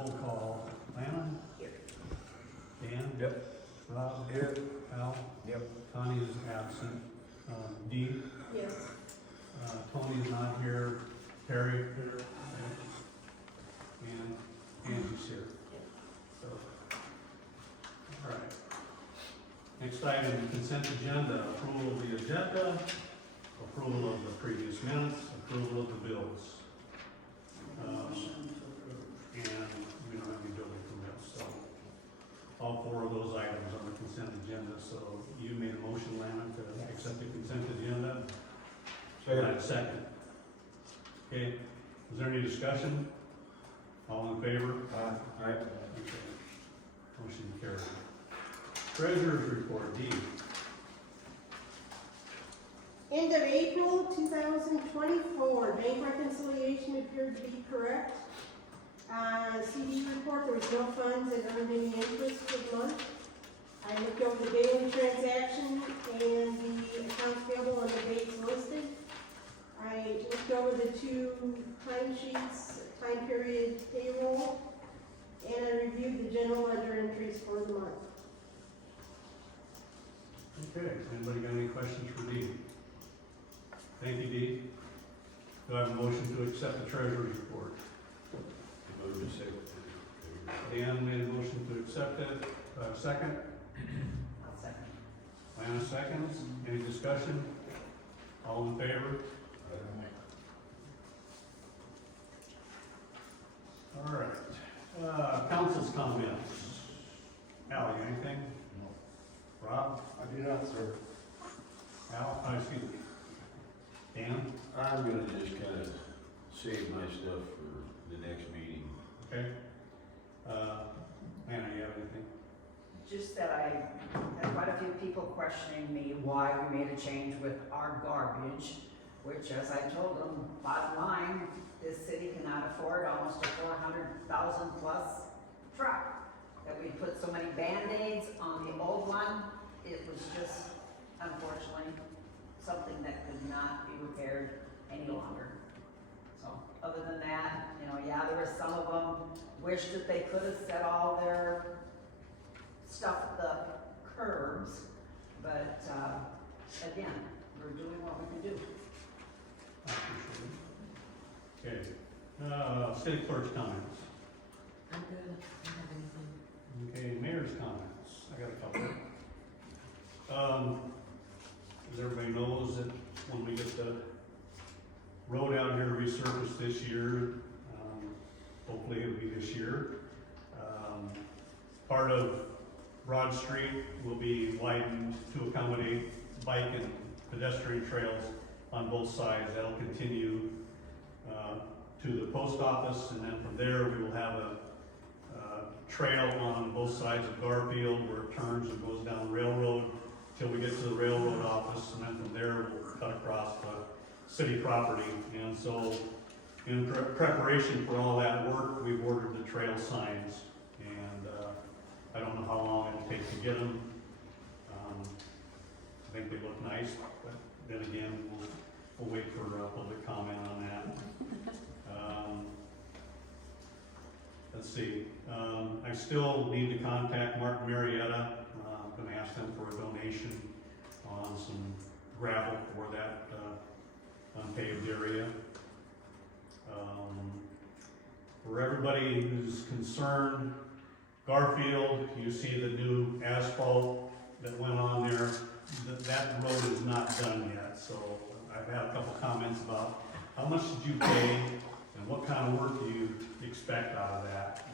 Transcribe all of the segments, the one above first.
roll call. Lana? Here. Dan? Yep. Rob? Here. Al? Yep. Connie is absent. Dee? Yes. Tony's not here. Terry? Here. And Angie's here. So, all right. Next item, consent agenda, approval of the agenda, approval of the previous minutes, approval of the bills. And we don't have any building permits, so all four of those items on the consent agenda. So you made a motion, Lana, to accept the consent agenda. Second. Okay, is there any discussion? All in favor? Aye. Okay. Motion carried. Treasurer's report, D. End of April 2024, bank reconciliation appeared to be correct. CD report, there was no funds that earned any interest for the month. I looked over the daily transaction and the accounts payable and the dates listed. I looked over the two timesheets, time period payroll, and I reviewed the general ledger entries for the month. Okay, anybody got any questions for Dee? Thank you, Dee. Do I have a motion to accept the treasurer's report? Dan made a motion to accept it. Do I have a second? I'll second. Lana seconds. Any discussion? All in favor? All right. Council's comments. Al, you anything? No. Rob? I do not, sir. Al? Excuse me. Dan? I'm gonna just kinda save my stuff for the next meeting. Okay. Lana, you have anything? Just that I had quite a few people questioning me why we made a change with our garbage, which, as I told them, bottom line, this city cannot afford almost a 400,000 plus truck. That we put so many Band-Aids on the old one, it was just, unfortunately, something that could not be repaired any longer. So, other than that, you know, yeah, there were some of them wished that they could have set all their stuff at the curbs, but, again, we're doing what we can do. I appreciate it. Okay. City clerk's comments. I'm good, I don't have anything. Okay, mayor's comments. I got a couple. As everybody knows, that when we get the road out here resurfaced this year, hopefully it'll be this year. Part of Broad Street will be widened to accommodate bike and pedestrian trails on both sides. That'll continue to the post office, and then from there we will have a trail on both sides of Garfield where it turns and goes down the railroad till we get to the railroad office, and then from there we'll cut across the city property. And so in preparation for all that work, we've ordered the trail signs, and I don't know how long it'll take to get them. I think they look nice, but then again, we'll wait for public comment on that. Let's see, I still need to contact Mark Marietta. I'm gonna ask them for a donation on some gravel for that unpaved area. For everybody who's concerned, Garfield, you see the new asphalt that went on there. That road is not done yet, so I've had a couple comments about how much did you pay and what kind of work do you expect out of that?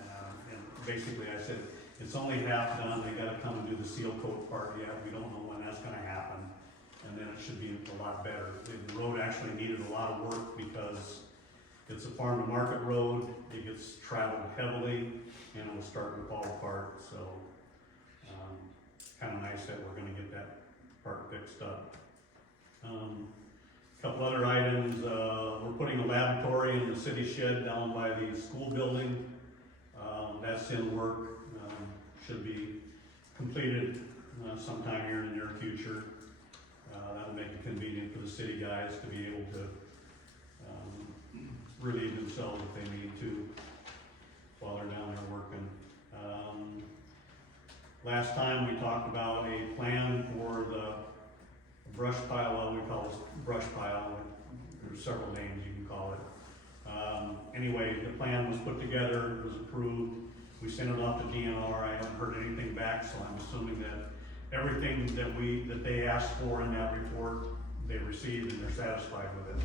And basically I said, it's only half done, they gotta come and do the seal coat part yet, we don't know when that's gonna happen. And then it should be a lot better. The road actually needed a lot of work because it's a farm to market road, it gets traveled heavily, and it was starting to fall apart, so, kinda nice that we're gonna get that part fixed up. Couple other items, we're putting a laboratory in the city shed down by the school building. That's in work, should be completed sometime here in the near future. That'll make it convenient for the city guys to be able to relieve themselves if they need to while they're down there Last time we talked about a plan for the brush pile, well, we call it brush pile, there's several names you can call it. Anyway, the plan was put together, was approved, we sent it off to DNR, I haven't heard anything back, so I'm assuming that everything that they asked for in that report, they received and they're satisfied with it.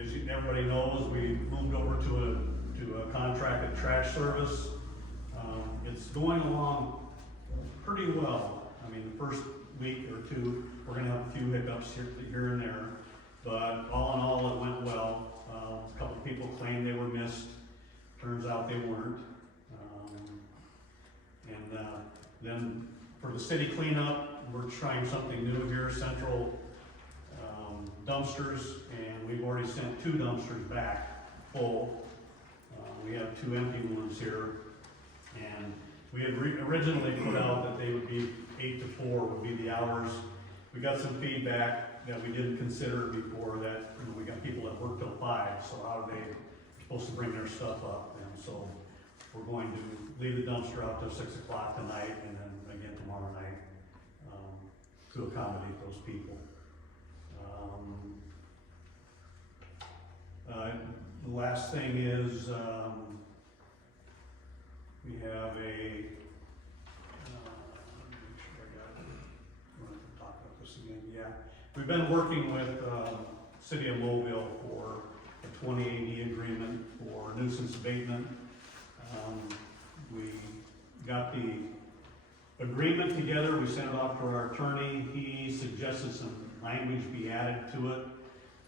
As everybody knows, we moved over to a contracted trash service. It's going along pretty well. I mean, the first week or two, we're gonna have a few hiccups here and there, but all in all, it went well. A couple people claimed they were missed. Turns out they weren't. Then for the city cleanup, we're trying something new here, central dumpsters, and we've already sent 2 dumpsters back full. We have 2 empty ones here, and we had originally put out that they would be 8 to 4 would be the hours. We got some feedback that we didn't consider before, that we got people that work till 5, so how are they supposed to bring their stuff up? And so we're going to leave the dumpster out till 6 o'clock tonight, and then again tomorrow night, to accommodate those people. The last thing is, we have a, make sure I got it. I'm going to talk about this again. Yeah, we've been working with City of Mobile for a 2080 agreement for nuisance abatement. We got the agreement together, we sent it off to our attorney, he suggested some language be added to it.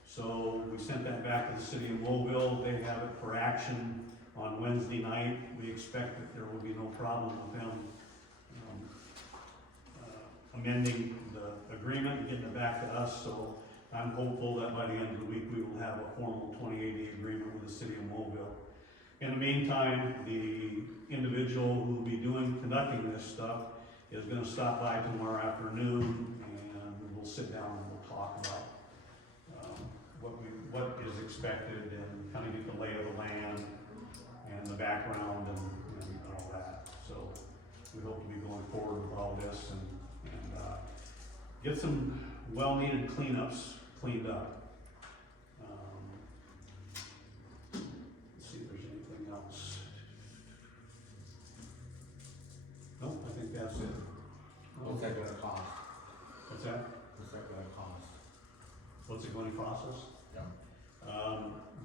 So we sent that back to the City of Mobile, they have it for action on Wednesday night. We expect that there will be no problem with them amending the agreement and getting it back to us. So I'm hopeful that by the end of the week, we will have a formal 2080 agreement with the City of Mobile. In the meantime, the individual who will be conducting this stuff is gonna stop by tomorrow afternoon, and we'll sit down and we'll talk about what is expected, and kind of get the lay of the land and the background and all that. So we hope to be going forward with all this and get some well-needed cleanups cleaned up. Let's see if there's anything else. Nope, I think that's it. What's that gonna cost? What's that? What's that gonna cost? What's it going to cost us? Yeah.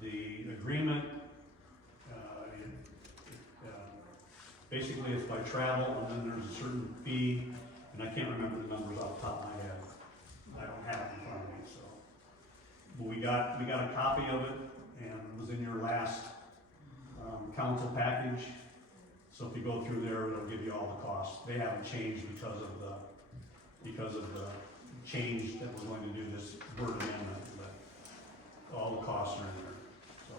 The agreement, basically it's by travel, and then there's a certain fee, and I can't remember the numbers off the top of my head. I don't have it in front of me, so. But we got a copy of it, and it was in your last, council package. So if you go through there, it'll give you all the costs. They haven't changed because of the change that we're going to do this word amendment, but all the costs are in there, so.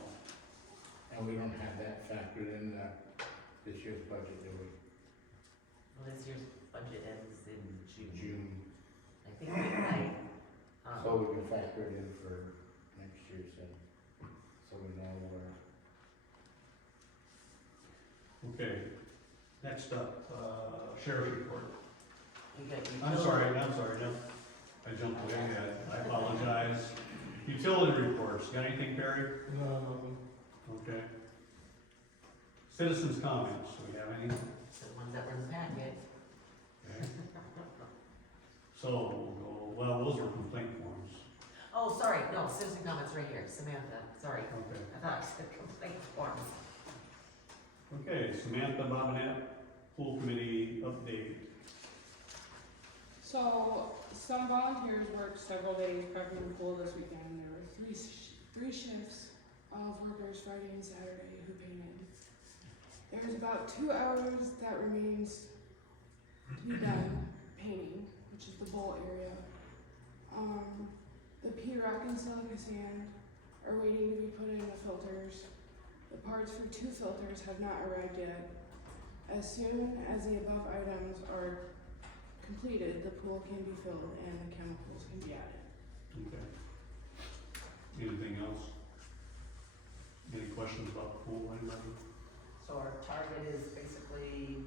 And we don't have that factored in this year's budget, do we? Well, this year's budget ends in June. June, I think we might, so we can factor it in for next year's then, so we know where. Okay, next up, sheriff's report. we got I'm utility. sorry, no, I jumped way ahead, I apologize. Utility reports, got anything, Perry? No. Okay. Citizens' comments, do we have any? The ones that were in the packet. Okay. So, well, those are complaint forms. Oh, sorry, no, citizen comments right here, Samantha, sorry. Okay. I thought I said complaint forms. Okay, Samantha Bobinette, pool committee update. So, some volunteers worked several days prepping the pool this weekend. There were three shifts of workers Friday and Saturday who painted. There's about 2 hours that remains to be done painting, which is the bowl area. The P-rock and silica sand are waiting to be put in the filters. The parts for 2 filters have not arrived yet. As soon as the above items are completed, the pool can be filled and the chemicals can be added. Okay. Anything else? Any questions about the pool, anybody? So our target is basically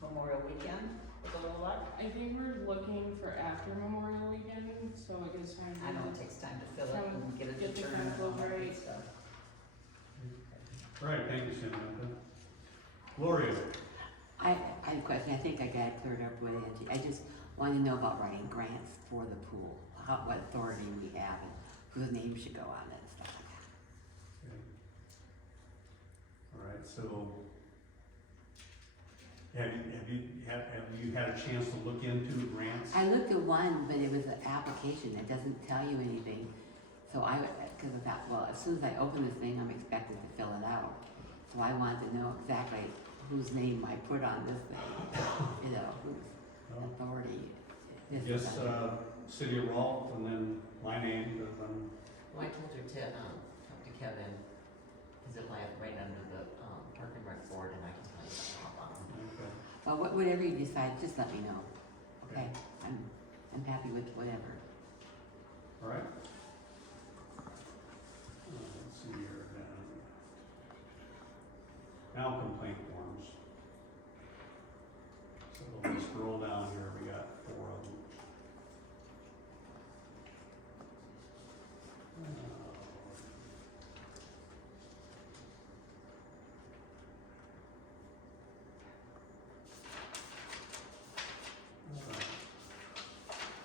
Memorial Weekend with a little luck. I think we're looking for after Memorial Weekend, so it gives time I know it to takes time to fill it and get it Get to the turn and all chemicals that good right. stuff. All right, thank you, Samantha. Gloria, I have a question, I think I got it cleared up with Angie. I just want to know about writing grants for the pool, what authority we have and whose name should go on it and stuff like that. okay. All right, so have you had a chance to look into grants? I looked at one, but it was an application, it doesn't tell you anything. So because I thought, well, as soon as I open this thing, I'm expected to fill it out. So I wanted to know exactly whose name I put on this thing, you know, whose Well, authority. this is Yes, under. City of Rolfe, and then my name, because I'm, Well, I told her to, talk to Kevin, cause it lies right under the, Park and Rec Board, and I can tell you something about them. okay. Well, whatever you decide, just let me know, okay? I'm happy with whatever. All right. Let's see here, now complaint forms. So we'll scroll down here, we got 4 of them. All right.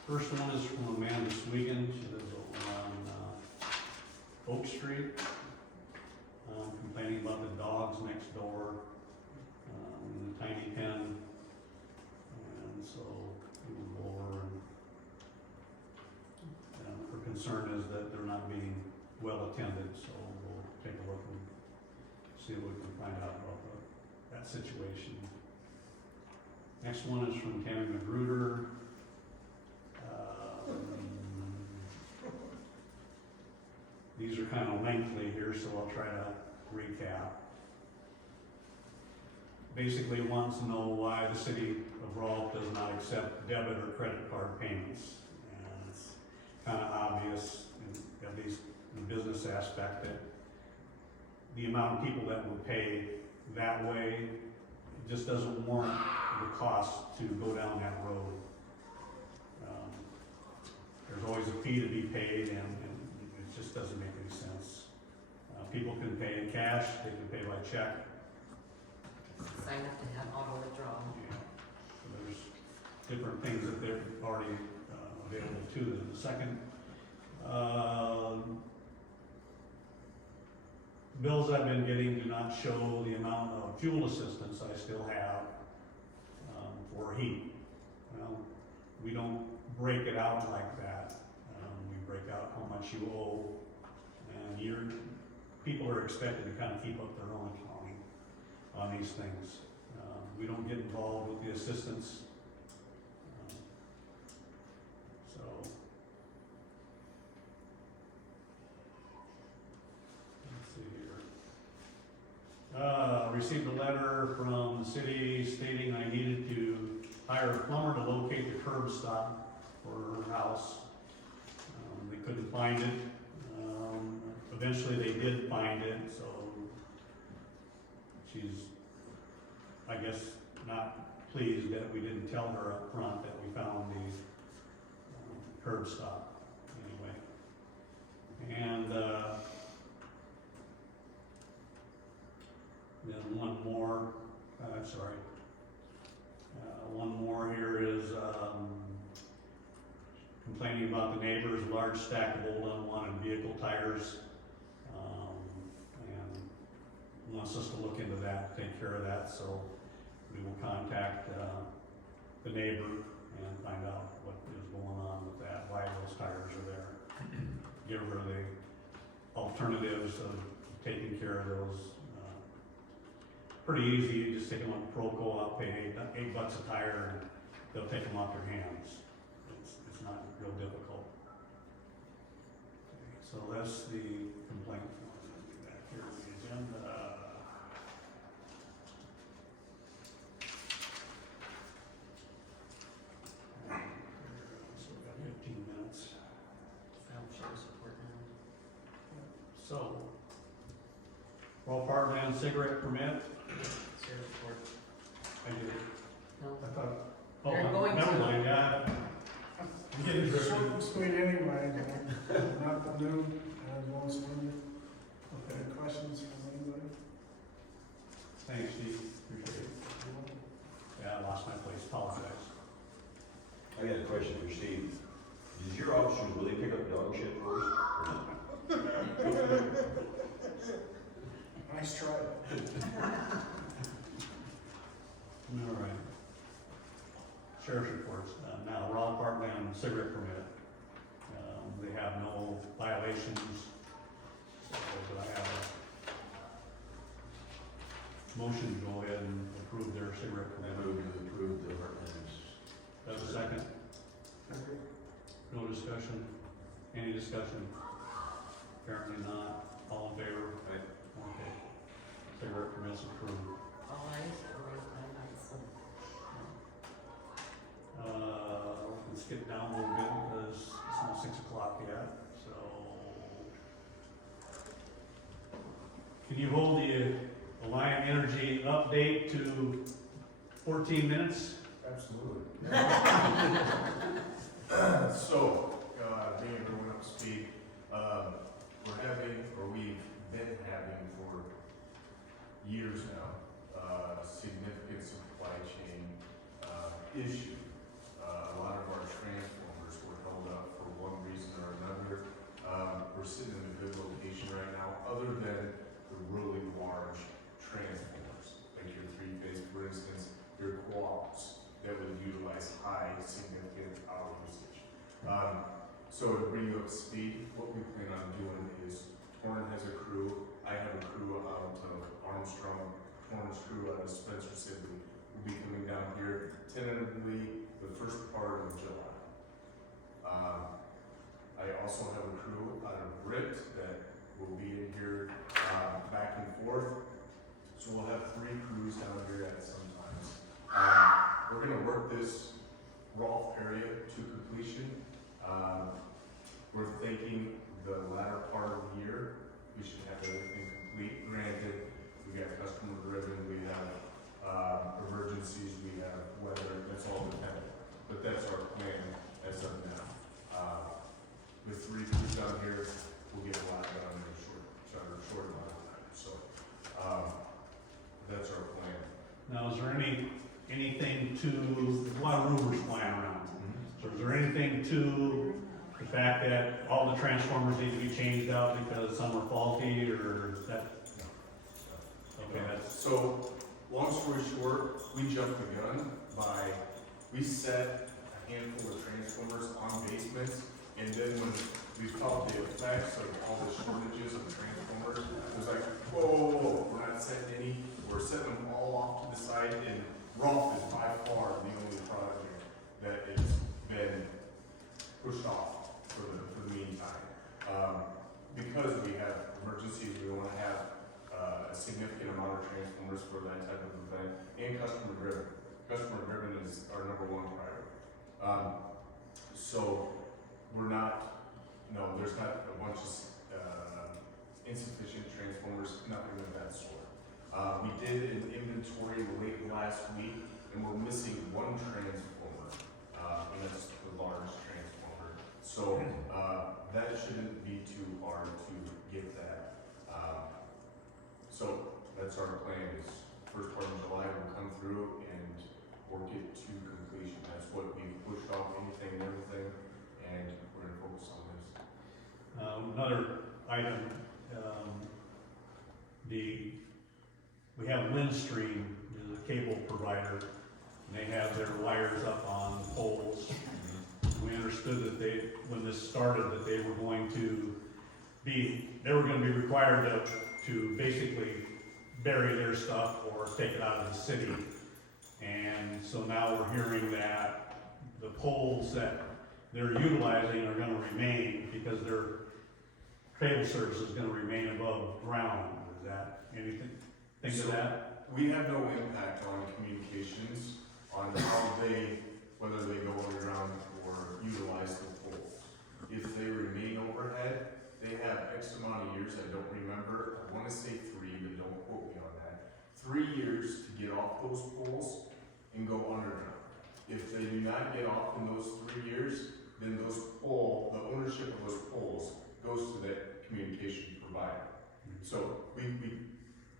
First one is from Amanda Swigan, she lives over on Oak Street. Complaining about the dogs next door, in the tiny pen. And so we will go over and her concern is that they're not being well attended, so we'll take a look and see what we can find out about that situation. Next one is from Tammy Magruder. These are kind of lengthy here, so I'll try to recap. Basically wants to know why the city of Rolfe does not accept debit or credit card payments. And it's kind of obvious, at least in the business aspect, that the amount of people that would pay that way just doesn't warrant the cost to go down that road. There's always a fee to be paid, and it just doesn't make any sense. People can pay in cash, they can pay by check. Sign up to have auto withdrawal. Yeah. So there's different things that they're already available to them. The second, bills I've been getting do not show the amount of fuel assistance I still have for heat. Well, we don't break it out like that. We break out how much you owe, and people are expected to kind of keep up their own accounting on these things. We don't get involved with the assistance. So, let's see here. Received a letter from the city stating I needed to hire a plumber to locate the curb stop for her house. They couldn't find it. Eventually they did find it, so she's, I guess, not pleased that we didn't tell her up front that we found the curb stop anyway. And then one more, one more here is complaining about the neighbor's large stack of old unwanted vehicle tires. And wants us to look into that, take care of that, so we will contact the neighbor and find out what is going on with that, why those tires are there. Give her the alternatives of taking care of those. Pretty easy, you just take them on Proco, I'll pay $8 a tire, and they'll take them off your hands. It's not real difficult. Okay, so that's the complaint form. I'll get back here on the agenda. So we've got 15 minutes. File share support now. So, Rolfe Heartland cigarette permit. Sheriff's report. I did. No. I thought, They're oh, going never to- mind, yeah. I'm getting Short drifted. and sweet anyway, not the new, most one. Okay, Any questions from anybody? thanks, Steve, appreciate it. Yeah, I lost my place, apologize. I got a question for Steve. Does your officers, will they pick up dog shit for us? or not? Nice try. All right. Sheriff's reports, now, Rolfe Heartland cigarette permit. They have no violations, so, but I have a motion to go ahead and approve their cigarette I permit. move to approve the Heartland's. That's a second, no discussion, any discussion? Apparently not, all in favor? Aye. Okay, cigarette permit's approved. All eyes, raised eyes. Let's get down a little bit because it's not 6 o'clock yet, so. Can you hold the Alliant Energy update to 14 minutes? Absolutely. So, bring everyone up to speed, we're having, or we've been having for years now, significant supply chain, issue. A lot of our transformers were held up for one reason or another. We're sitting in a good location right now, other than the really large transformers, like your three-phase, for instance, your co-ops that would utilize high, significant power usage. So to bring you up to speed, what we plan on doing is, Torrin has a crew, I have a crew out of Armstrong, Torrin's crew out of Spencer City, will be coming down here tentatively the first part of July. I also have a crew out of Britt that will be in here, back and forth. So we'll have 3 crews down here at some times. We're gonna work this Rolfe area to completion. We're thinking the latter part of the year, we should have everything complete. Granted, we got customer driven, we have, emergencies, we have weather, that's all dependent. But that's our plan as of now. With 3 crews down here, we'll get a lot done in a short amount of time. So, that's our plan. Now, is there anything to, there's a lot of rumors flying around. So is there anything to the fact that all the transformers need to be changed out because some are faulty, or is that? Okay, that's, So, long story short, we jumped the gun by, we set a handful of transformers on basements, and then when we felt the effects of all the shortages of transformers, it was like, whoa, we're not setting any, we're setting them all off to the side, and Rolfe is by far the only project that has been pushed off for the meantime. Because we have emergencies, we wanna have a significant amount of transformers for that type of event, and customer driven. Customer driven is our #1 priority. So we're not, no, there's not a bunch of insufficient transformers, nothing of that sort. We did an inventory late last week, and we're missing 1 transformer, and that's the large transformer. So that shouldn't be too hard to get that. So that's our plan, is first part of July we'll come through and work it to completion. That's what we've pushed off, anything and everything, and we're gonna focus on this. another item, we have Windstream, is a cable provider, and they have their wires up on poles. We understood that when this started, that they were going to be required to basically bury their stuff or take it out of the city. And so now we're hearing that the poles that they're utilizing are gonna remain because their cable service is gonna remain above ground. Is that anything, think of that? We have no impact on communications, on how whether they go underground or utilize the poles. If they remain overhead, they have X amount of years, I don't remember, I wanna say 3, but don't So we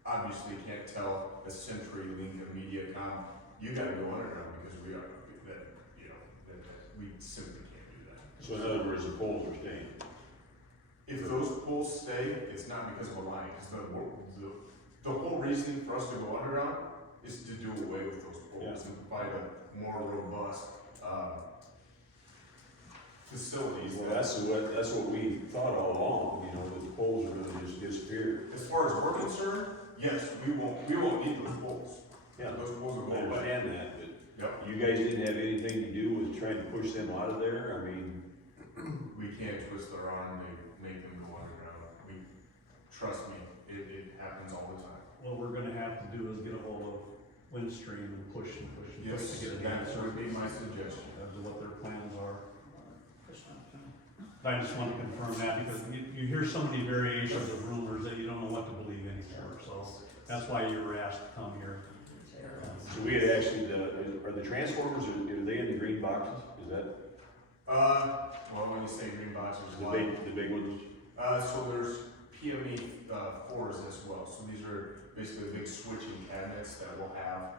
obviously can't tell a CenturyLink, a MediaCom, you gotta go underground because we are, that, you know, that we simply can't do that. So in other words, the poles are staying. If those poles stay, it's not because of a line, because the whole reason for us to go underground is to do away with those poles and provide a more robust, facilities. Well, that's what we thought all along, you know, that the poles are gonna just disappear. As far as we're concerned, yes, we won't need those poles. Yeah, Those poles will I go away. understand that, but Yep, you guys didn't have anything to do with trying to push them out of there? I mean, we can't twist their arm to make them go underground. Trust me, it happens all the time. What we're gonna have to do is get a hold of Windstream and push to get an That answer would be my suggestion. as to what their plans are. I just want to confirm that because you hear so many variations of rumors that you don't know what to believe anymore, so that's why you were asked to come here. so we had actually, are the transformers, are they in the green boxes? Is that Well, when you say green boxes, the big ones? so there's PME, 4s as well. So these are basically big switching cabinets that we'll have,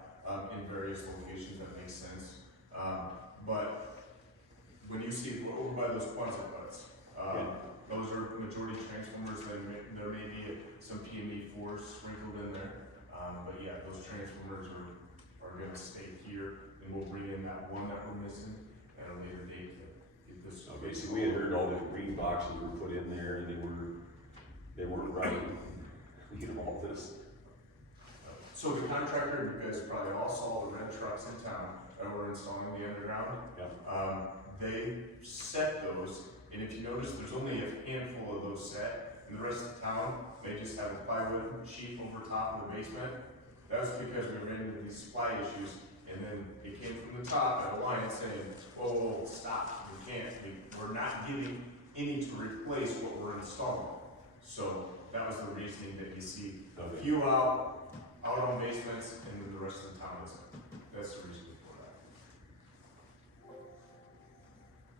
in various locations that make sense. But when you see over by those Quonset huts, those are majority transformers, there may be some PME 4s sprinkled in there. But yeah, those transformers are gonna stay here, and we'll bring in that one that we're missing at a later date to get this. Okay, so we had heard all the green boxes were put in there and they weren't right, you know, all this. So the contractor, you guys probably all saw the red trucks in town that were installing the underground. They set those, and if you notice, there's only a handful of those set, and the rest of the town, they just have a plywood sheet over top of the basement. That was because we ran into these supply issues, and then it came from the top at Alliance saying, whoa, stop, we can't, we're not getting any to replace what we're installing. So that was the reasoning that you see a few out on basements, and then the rest of the town isn't. That's the reason for that.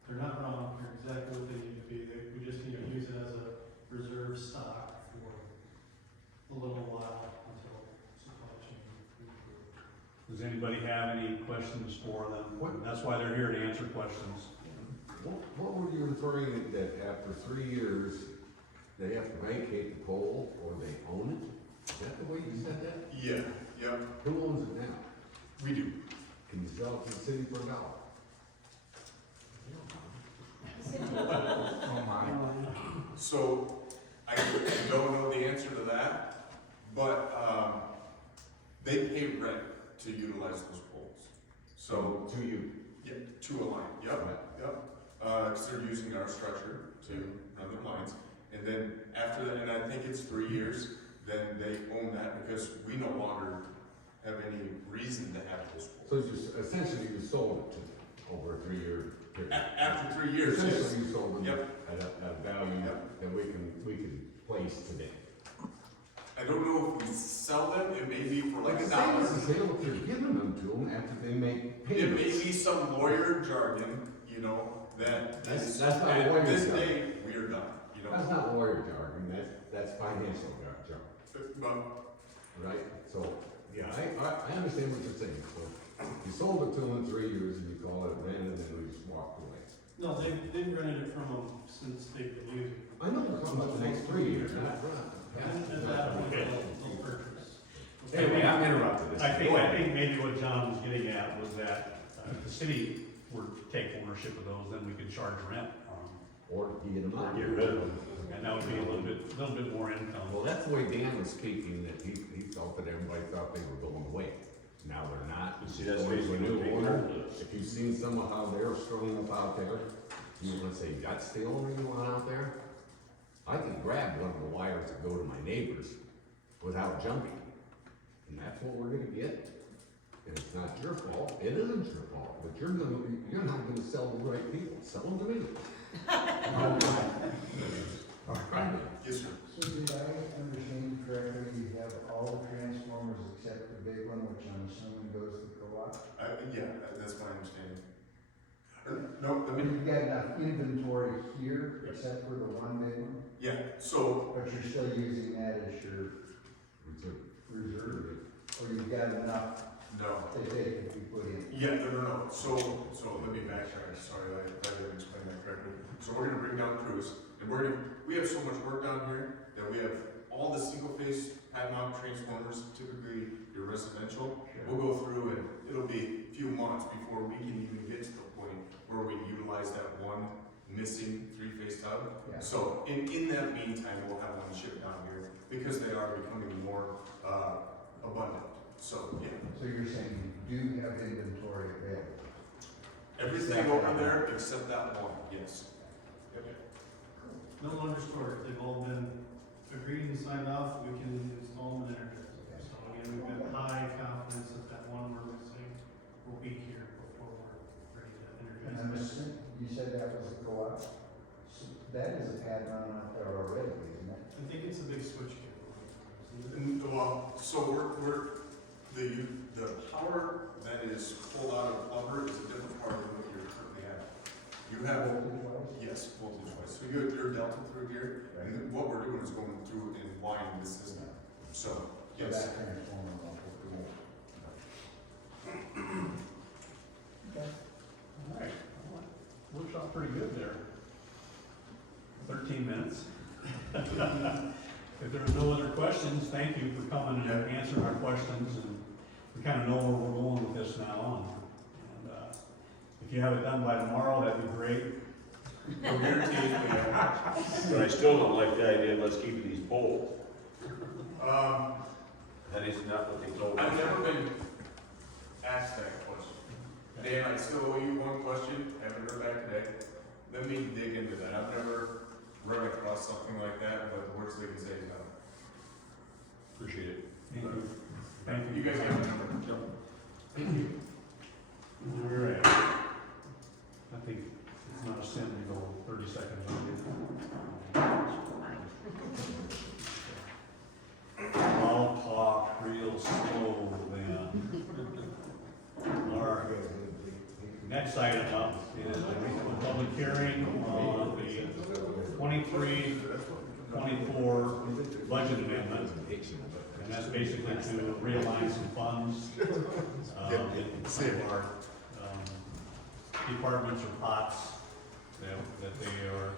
They're not wrong, they're exactly what they need to be, we just need to use it as a reserve stock for a little while until supply chain improves. Does anybody have any questions for them? That's why they're here to answer questions. What were you referring that after 3 years, they have to vacate the pole or they own it? Is that the way you said that? Yeah, yep, Who owns it now? we do. Can you sell it to the city for $1? Oh my. So, I don't know the answer to that, but, they pay rent to utilize those poles. So, To you? yeah, to a line, yep. Cause they're using our structure to run their lines. And then after that, and I think it's 3 years, then they own that because we no longer have any reason to have those So poles. essentially you sold it to them over a 3-year period? After 3 years, yes. Essentially you sold them Yep. at a value that we can place today. I don't know if we sell them, it may be for like Like $1. same as the sale if you're giving them to them after they make It payments. may be some lawyer jargon, you know, that That's is, not at lawyer this jargon. day, we are done, you That's know? not lawyer jargon, that's financial jargon, But, right? So, yeah, I understand what you're saying, so you sold it to them in 3 years and you call it rent and then we just walked away. No, they've rented it from them since they've been using it. I know we're talking about the next 3 years, not. And that was the purchase. Anyway, I'm interrupted. I think maybe what John was getting at was that if the city were to take ownership of those, then we could charge rent on them. Or get them out. Get rid of them. And that would be a little bit more income. Well, that's the way Dan was speaking, that he felt that everybody thought they were going away. Now they're not. See, that's Going to a basically new what they owner. told us. If you've seen some of how they're strung up out there, you wanna say, that's the owner you want out there? I could grab one of the wires and go to my neighbors without jumping. And that's what we're gonna get. And it's not your fault, it isn't your fault, but you're not gonna sell to the right people, sell them to me. All right. yes, sir. So did I understand correctly, you have all the transformers except the big one, which I'm assuming goes to co-op? Yeah, that's my understanding. Or No, I mean, you've got enough inventory here, except for the one big one, yeah, so, but you're still using that as your reserve? Or you've got enough no. that they can be put in? Yeah, no. So let me backtrack, sorry, I didn't explain that correctly. So we're gonna bring down crews, and we have so much work down here, that we have all the single phase pad mount transformers, typically your residential. We'll go through and it'll be a few months before we can even get to the point where we utilize that one missing three-phase tub. Yeah. So in that meantime, we'll have one shipped down here, because they are becoming more, abundant, so, yeah. So you're saying you do have inventory available? Everything over there except that one, yes. No longer stored, they've all been agreed and signed off, we can install them and energize them. So again, we've got high confidence that that one we're missing will be here before we're ready to And I'm energize it. assuming, you said that was a co-op? So that is a pad mount out there already, isn't it? I think it's a big switch cable. And, well, so the power that is pulled out of the plumber is a different part than what you're currently having. You have, Voltage-wise? yes, voltage-wise, so you're delta through here, and then what we're doing is going through and wiring the system, so, So yes. that transformer will put the whole. Okay. All right, well, that works out pretty good there. 13 minutes. If there are no other questions, thank you for coming and answering our questions, and we kind of know where we're going with this now, and if you have it done by tomorrow, that'd be great. No guarantees, But I still don't like the idea of us keeping these poles. That is not what they told I've us. never been asked that question. Dan, I still owe you one question, haven't heard back today. Let me dig into that. I've never run across something like that, but the worst they can say is no. Appreciate it. Thank you. Thank you. You guys have a number. Thank you. All right. I think it's not a sin to go 30 seconds on. I'll talk real slow then. All right. Next item up is a public hearing on the 23-24 budget amendment. And that's basically to realign some funds, in some of our, departments or pots that they are,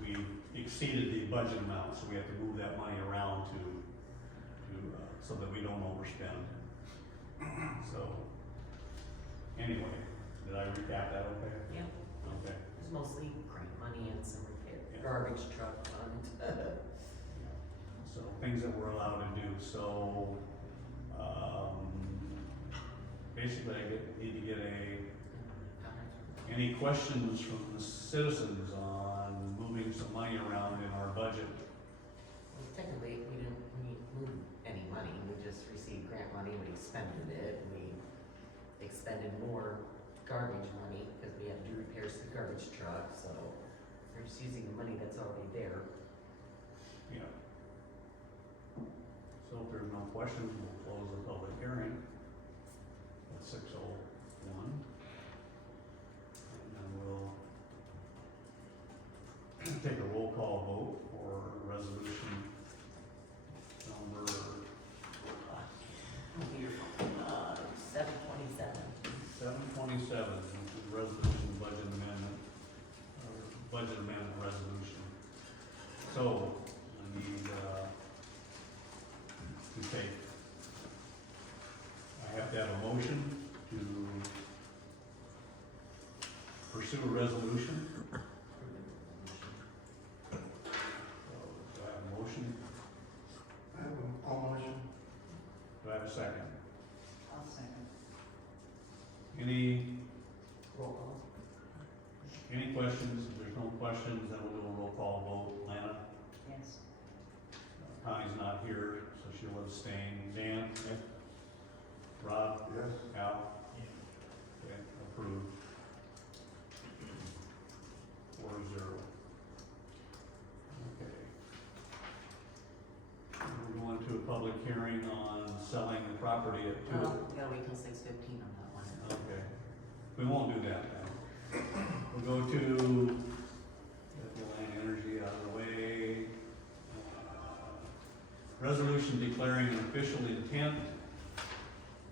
we exceeded the budget amount, so we have to move that money around to, so that we don't overspend. So, anyway, did I recap that okay? Yeah, Okay. it's mostly grant money and some repair, Yeah. garbage truck fund. So, things that we're allowed to do, so, basically I need to get any questions from the citizens on moving some money around in our budget? Well, technically, we didn't move any money, we just received grant money, we expended it, we expended more garbage money, because we had to do repairs to the garbage truck, so we're just using the money that's already there. Yeah. So if there's no questions, we'll close the public hearing at 6:01. And then we'll take a roll call vote for resolution number 727. 727, which is resolution budget amendment, or budget amendment resolution. So, I need, to take, I have to have a motion to pursue a resolution. So, do I have a motion? All motion. Do I have a second? I'll second. Any Roll call. Any questions? If there's no questions, then we'll do a roll call vote. Lana? Yes. Connie's not here, so she'll abstain. Dan? Yes. Rob? Yes. Al? Okay, approved. 4-0. Okay. We're going to a public hearing on selling the property at 2. We gotta wait till 6:15 on that one. We won't do that then. We'll go to, get the land energy out of the way. Resolution declaring an official intent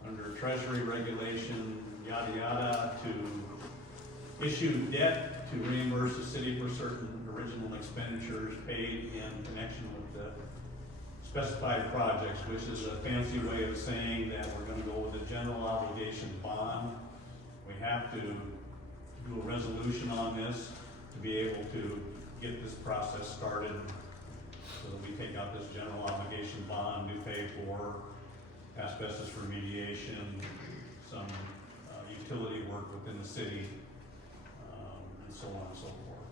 under treasury regulation, yada yada, to issue debt to reimburse the city for certain original expenditures paid in connection with the specified projects, which is a fancy way of saying that we're gonna go with a general obligation bond. We have to do a resolution on this to be able to get this process started, so that we take out this general obligation bond to pay for asbestos remediation, some utility work within the city, and so on and so forth.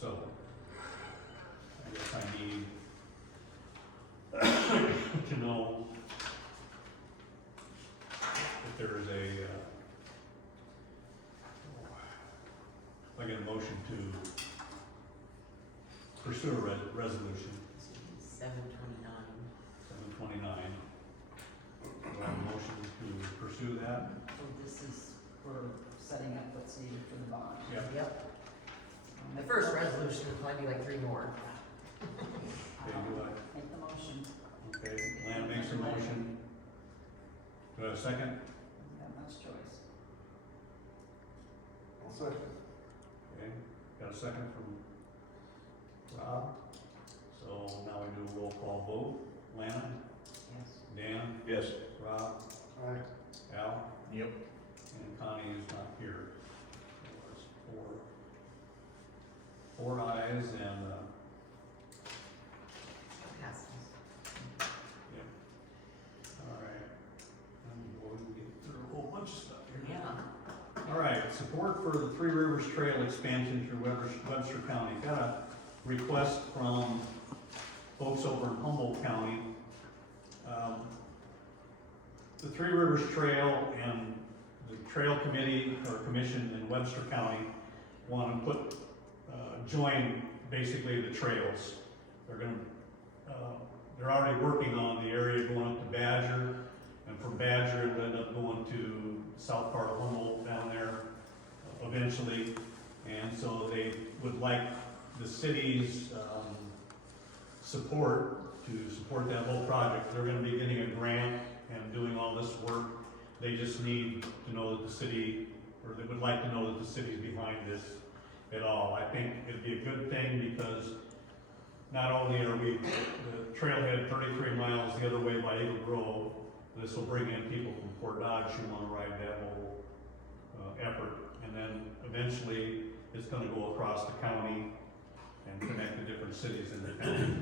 So, I guess I need to know if there is I get a motion to pursue a resolution, 729. 729. Do I have a motion to pursue that? So this is for setting up what's needed for the bond. Yep. Yep. The first resolution would probably be like 3 more. Okay, do I, Make the motion. okay, Lamb makes a motion. Do I have a second? You got much choice. I'll second. Okay, got a second from Rob. So now we do a roll call vote. Lana, Yes. Dan, Yes. Rob, Aye. Al, Yep. and Connie is not here. So it's four ayes and, Passes. yeah. All right. And we'll get through a whole bunch of stuff here. Yeah. All right, support for the Three Rivers Trail expansion through Webster County. Got a request from folks over in Humboldt County. The Three Rivers Trail and the Trail Committee or Commission in Webster County want to put, join basically the trails. They're gonna, they're already working on the area going up to Badger, and from Badger it'll end up going to south part of Humboldt down there eventually. And so they would like the city's support to support that whole project. They're gonna be getting a grant and doing all this work. They just need to know that the city, or they would like to know that the city's behind this at all. I think it'd be a good thing because not only are we, the trailhead 33 miles the other way by Eagle Grove, this will bring in people from Fort Dodge who want to ride that whole effort. And then eventually it's going to go across the county and connect the different cities in the county.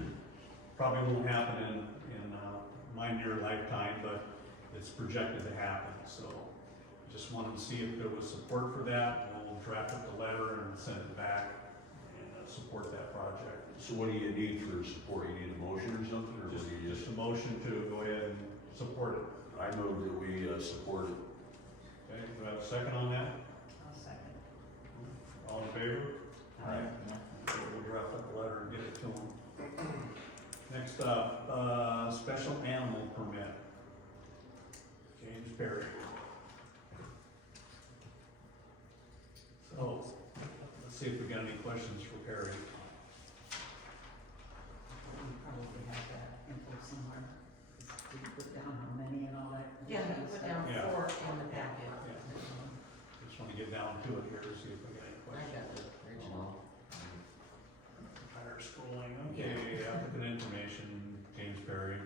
Probably won't happen in my near lifetime, but it's projected to happen. So just wanted to see if there was support for that, and we'll draft up the letter and send it back and support that project. So what do you need for support? You need a motion or something, or Just, what do you just a motion to go ahead and support it. I move that we support it. Okay, do I have a second on that? I'll second. All in favor? Aye. Okay, we'll draft up the letter and get it to them. Next up, special animal permit. James Perry. So, let's see if we got any questions for Perry. We probably have that info somewhere. Did you put down how many and all that? Yeah, we put down Yeah. 4 in the packet. Just want to get down to it here to see if we got any I questions. got the original. Higher scrolling, okay, applicant information, James Perry.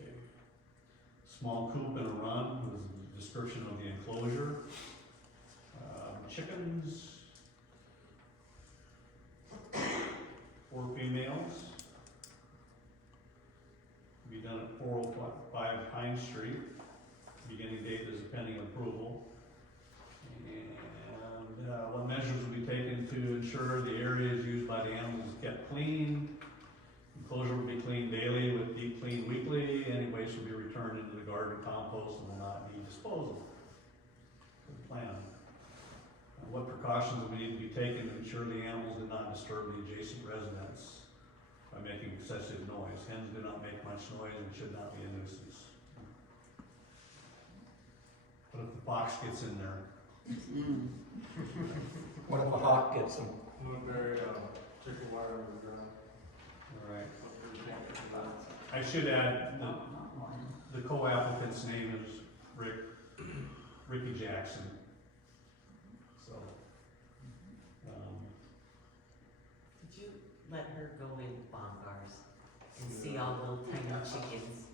Okay. Small coop and a run was the description of the enclosure. Chickens. 4 females. Be done at 405 Pine Street. Beginning date is pending approval. And what measures will be taken to ensure the areas used by the animals is kept clean? Enclosure will be cleaned daily with deep clean weekly. Any waste will be returned into the garden compost and will not be disposed of. Good plan. What precautions will need to be taken to ensure the animals do not disturb the adjacent residents? by making excessive noise. Hens do not make much noise and should not be a nuisance. But if the fox gets in there, What if a hawk gets them? I'm gonna bury chicken wire in the ground. alright. I should add, the co-applicant's name is Ricky Jackson. So, Did you let her go in bonfires and see all the little tiny chickens?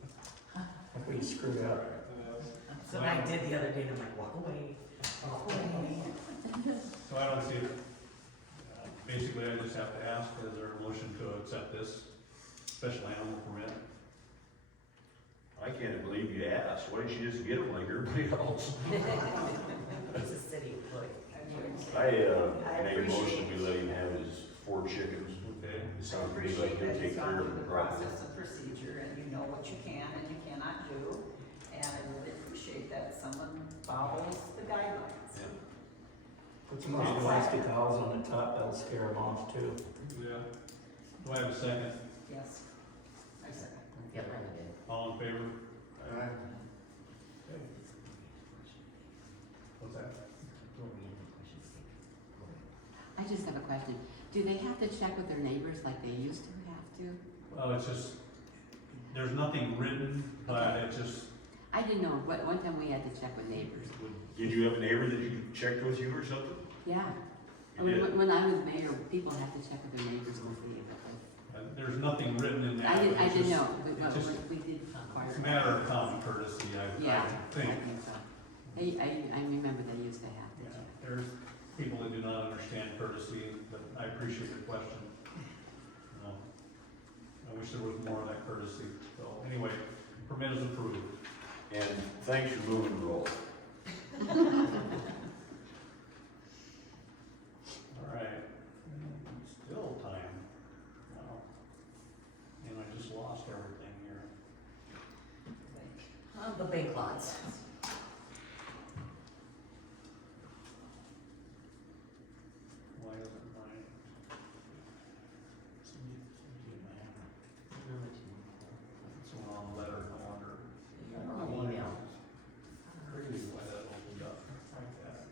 If we screwed up. That's what I did the other day, and I'm like, walk away, walk away. so I don't see, basically I just have to ask, is there a motion to accept this special animal permit? I can't believe you asked. Why didn't you just get them like everybody else? He's a city employee. I make a motion we let him have his 4 chickens. Okay. It sounds pretty like he'll take care of the the property. process and procedure, and you know what you can and you cannot do. And I really appreciate that someone follows the guidelines. Put some little plastic towels on the top, that'll scare them off too. Yeah. Do I have a second? Yes. I second. Yep, I did. All in favor? What's that? I just have a question. Do they have to check with their neighbors like they used to have to? Well, it's just, there's nothing written, but it just I didn't know, but one time we had to check with neighbors. would, Did you have a neighbor that you checked with you or something? Yeah. I You mean, did? when I was mayor, people have to check with their neighbors and see if it was. there's nothing written in that. I It's didn't just- know, but it's just- we did acquire. It's a matter of common courtesy, I Yeah, think. I think so. I remember they used to have to Yeah, check. there's people that do not understand courtesy, but I appreciate the question. I wish there was more of that courtesy. So anyway, permit is approved. And thanks for moving the roll. All right. Still time. Wow. And I just lost everything here. The bank lots. Why isn't mine? It's on the letter, no wonder. Email. Crazy why that opened up like that.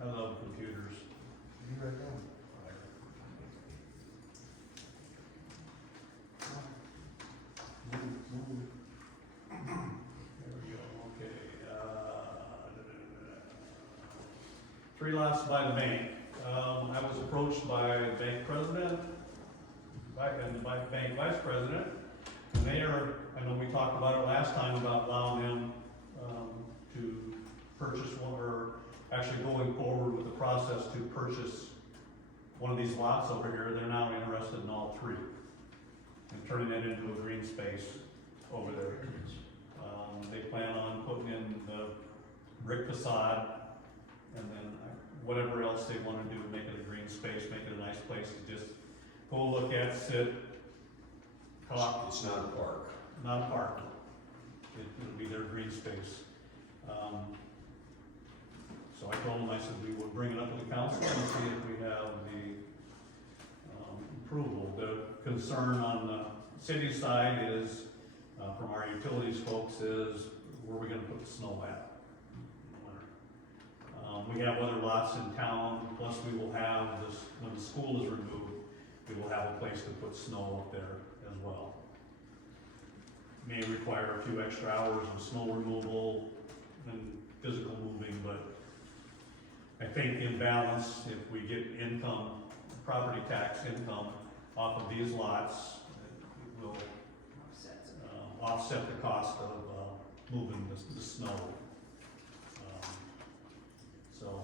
I love computers. There we go, okay, 3 lots to buy the bank. I was approached by bank president, and by bank vice president, and they are, I know we talked about it last time about allowing them, to purchase one, or actually going forward with the process to purchase one of these lots over here. They're now interested in all 3, and turning it into a green space over there. They plan on putting in the brick facade, and then whatever else they wanna do, make it a green space, make it a nice place to just go look at, sit, talk. It's not a park. Not a park. It'll be their green space. So I told them, I said we would bring it up to the council and see if we have the approval. The concern on the city side is, from our utilities folks, is where are we gonna put the snow at in the winter? We have other lots in town, plus we will have this, when the school is removed, we will have a place to put snow up there as well. May require a few extra hours of snow removal and physical moving, but I think in balance, if we get income, property tax income off of these lots, it will offset the cost of moving the snow. So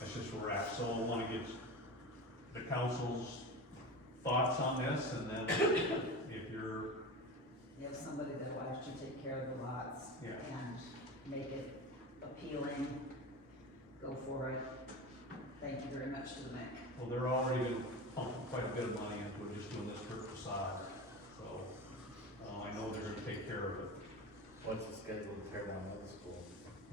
that's just where we're at. So I want to get the council's thoughts on this, and then if you're, You have somebody that will actually take care of the lots Yeah. and make it appealing, go for it. Thank you very much to the bank. well, they're already gonna pump quite a bit of money into it, just doing this brick facade. So I know they're gonna take care of it. What's the schedule to tear down the school?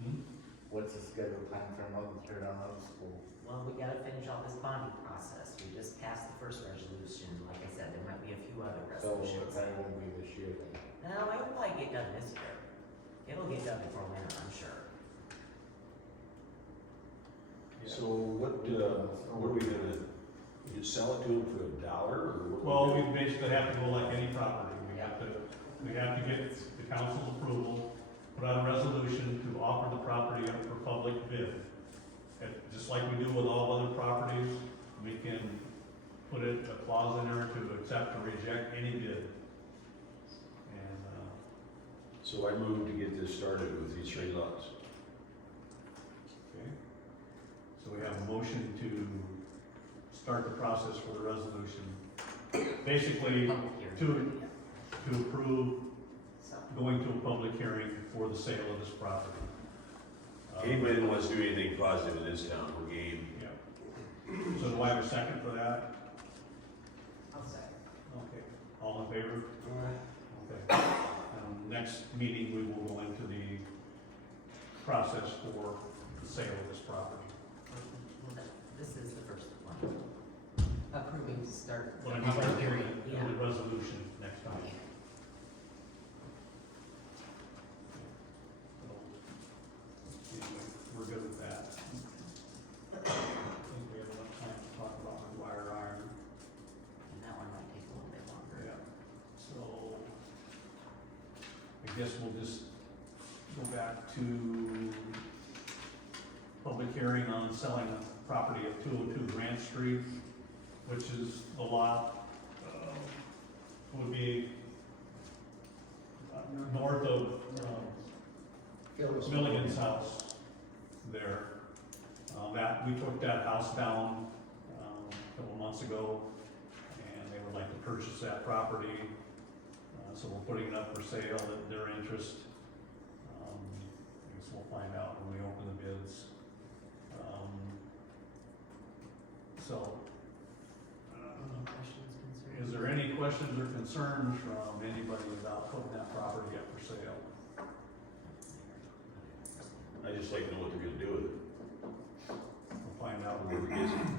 Hmm? what's the scheduled time frame of the tear down of the school? Well, we gotta finish all this bonding process. We just passed the first resolution. Like I said, there might be a few other So it resolutions. probably won't be this year then. No, it will probably get done this year. It'll get done before winter, I'm sure. So what are we gonna, you sell it to them for $1 or what? Well, we basically have to go like any property, we have to get the council's approval, put out a resolution to offer the property up for public bid. Just like we do with all other properties, we can put a clause in there to accept or reject any bid. And, So I move to get this started with these 3 lots. okay, so we have a motion to start the process for the resolution. Basically, Public hearing. to approve So, going to a public hearing for the sale of this property. Anybody that wants to do anything positive in this town, we're game. Yeah. So do I have a second for that? I'll say. Okay, all in favor? Okay. Next meeting, we will go into the process for the sale of this property. this is the first one. Approving to start the But I mean, public hearing, yeah. the resolution next time. Yeah. So, anyway, we're good with that. I think we have enough time to talk about McGuire Iron. And that one might take a little bit longer. Yeah. So, I guess we'll just go back to public hearing on selling a property at 202 Grant Street, which is the lot, would be north of, Milligan's house there. We took that house down, a couple months ago, and they would like to purchase that property. So we're putting it up for sale at their interest. I guess we'll find out when we open the bids. So, Any questions, concerns? is there any questions or concerns from anybody about putting that property up for sale? I just like to know what they're gonna do with it. We'll find out Whoever gets it.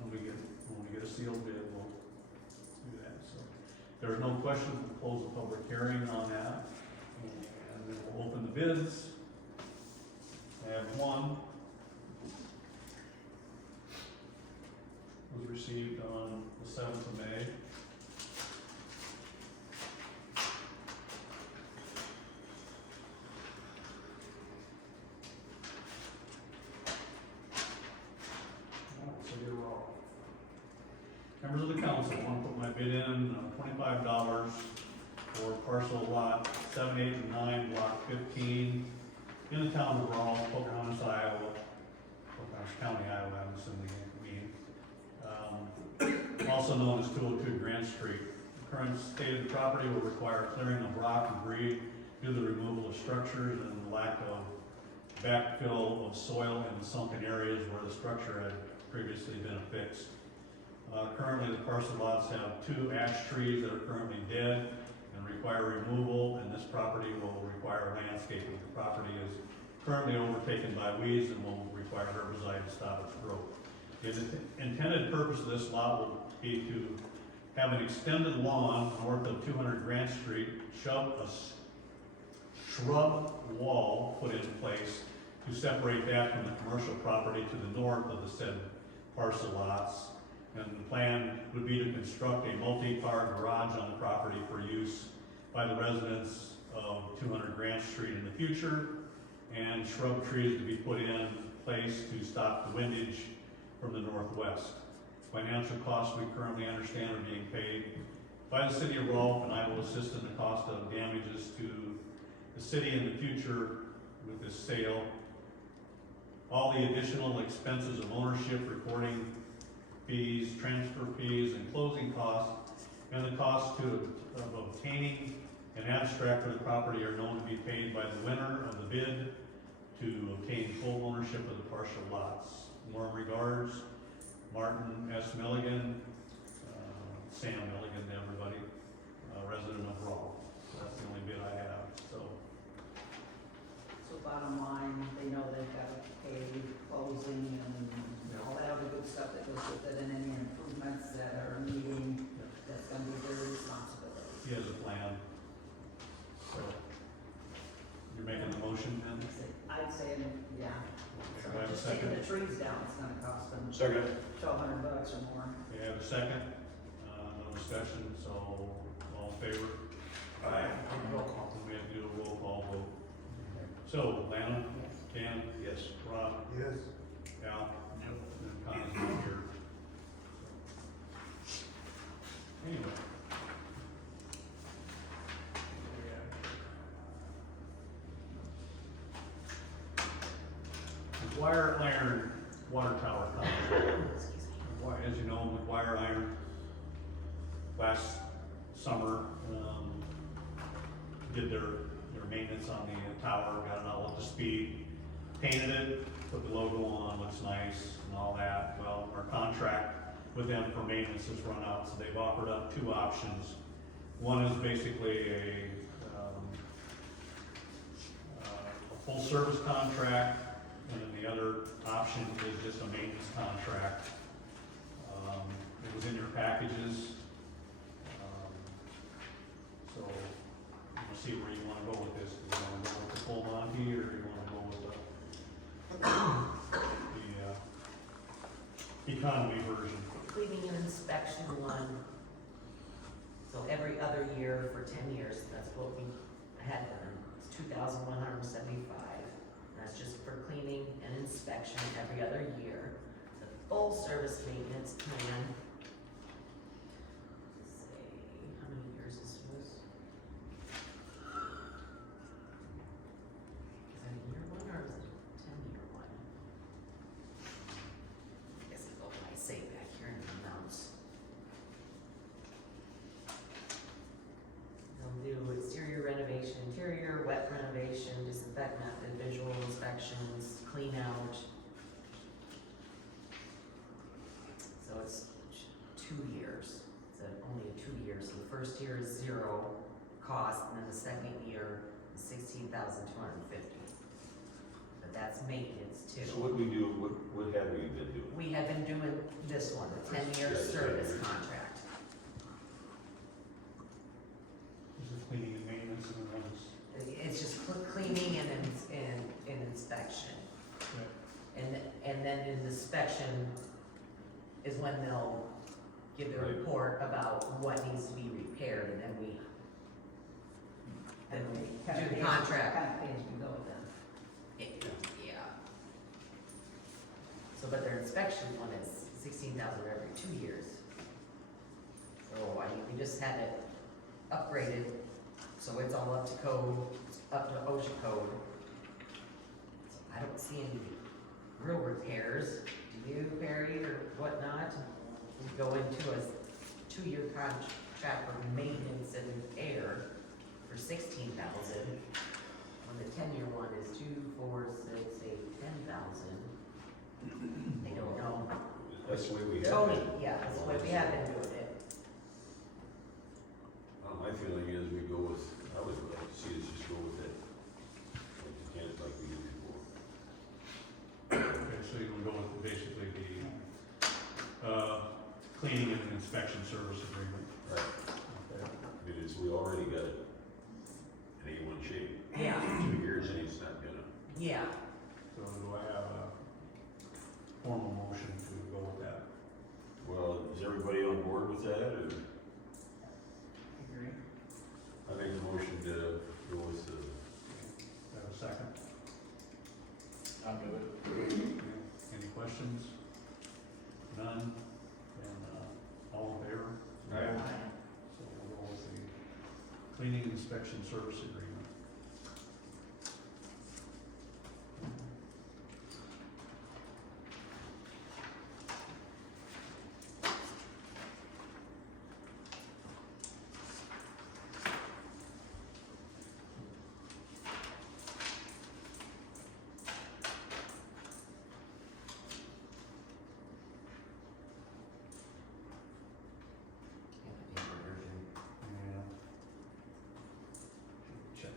when we get a sealed bid, we'll do that, so. If there's no questions, we'll close the public hearing on that, and then we'll open the bids. I have one. Was received on the 7th of May. So you're wrong. Members of the council, I want to put my bid in, $25 for parcel lot 7, 8, and 9, block 15, in the town of Rolfe, Pocahontas, Iowa, Pocahontas County, Iowa, I'm assuming it means. Also known as 202 Grant Street. The current state of the property will require clearing of rock and debris due to the removal of structures and the lack of backfill of soil in the sunken areas where the structure had previously been affixed. Currently, the parcel lots have 2 ash trees that are currently dead and require removal, and this property will require landscaping. The property is currently overtaken by weeds and will require herbicide to stop its growth. The intended purpose of this lot will be to have an extended lawn north of 200 Grant Street, shrub wall put in place to separate that from the commercial property to the north of the said parcel lots. And the plan would be to construct a multi-car garage on the property for use by the residents of 200 Grant Street in the future, and shrub trees to be put in place to stop the windage from the northwest. Financial costs we currently understand are being paid by the city of Rolfe, and I will assist in the cost of damages to the city in the future with this sale. All the additional expenses of ownership, recording fees, transfer fees, and closing costs, and the cost of obtaining an abstract for the property are known to be paid by the winner of the bid to obtain full ownership of the partial lots. Warm regards, Martin S. Milligan, Sam Milligan to everybody, resident of Rolfe. So that's the only bid I have, so. So bottom line, they know know they've got to pay closing and all that other good stuff that goes with it, and any improvements that are needing, that's gonna be their responsibility. He has a plan. So, you're making the motion then? I'd say, yeah. Do I have a Just taking second? the trees down, it's gonna cost them Second. $1,200 or more. We have a second, no discussion, so all in favor? Aye. Roll call. We have to do a roll call vote. So, Lana? Dan? Yes. Rob? Yes. Al? And Connie's not here. Anyway. McGuire Iron Water Tower contract. As you know, McGuire Iron last summer, did their maintenance on the tower, got it all up to speed, painted it, put the logo on, looks nice and all that. Well, our contract with them for maintenance has run out, so they've offered up two options. One is basically a full service contract, and then the other option is just a maintenance contract. It was in your packages. So, we'll see where you wanna go with this. Do you wanna go with the full Monty, or you wanna go with the economy version? Cleaning and inspection one. So every other year for 10 years, that's what we had done. It's $2,175. That's just for cleaning and inspection every other year. The full service maintenance plan. Let's say, how many years this was? Is that a year one or is it a 10-year one? I guess it's what I say back here in the notes. They'll do exterior renovation, interior, wet renovation, disinfect method, visual inspections, clean out. So it's 2 years, it's only a 2 years, so the first year is 0 cost, and then the second year is $16,250. But that's maintenance too. So what we do, what have we been doing? We have been doing this one, the 10-year Yes, service 10 years. contract. This is cleaning and maintenance, and then one's, It's just cleaning and inspection. And then in the inspection is when they'll give the Right. report about what needs to be repaired, and then we do the contract. Kind of pay as we go with them. Yeah. So, but their inspection one is $16,000 every 2 years. So, I mean, we just had it upgraded, so it's all up to code, it's up to OSHA code. So I don't see any real repairs. Do you, Barry, or whatnot? We go into a 2-year contract for maintenance and repair for $16,000. When the 10-year one is 2, 4, 6, 8, 10,000. I don't know. That's the way we have Tony, it. yeah, that's the way we have been doing it. My feeling is we go with, I would like to see us just go with it. Like the can, like we did before. okay, so you will go with basically the, cleaning and inspection service agreement. Right. Okay. I mean, it's, we already got it in A1 shape. Yeah. 2 years and it's not gonna. Yeah. So do I have a formal motion to go with that? Well, is everybody on board with that, or? Agree. I make the motion to go with the. Have a second? I'll do it. Any questions? None? And, all in favor? Aye. So we'll go with the cleaning inspection service agreement. Yeah, the paper version. Yeah. Check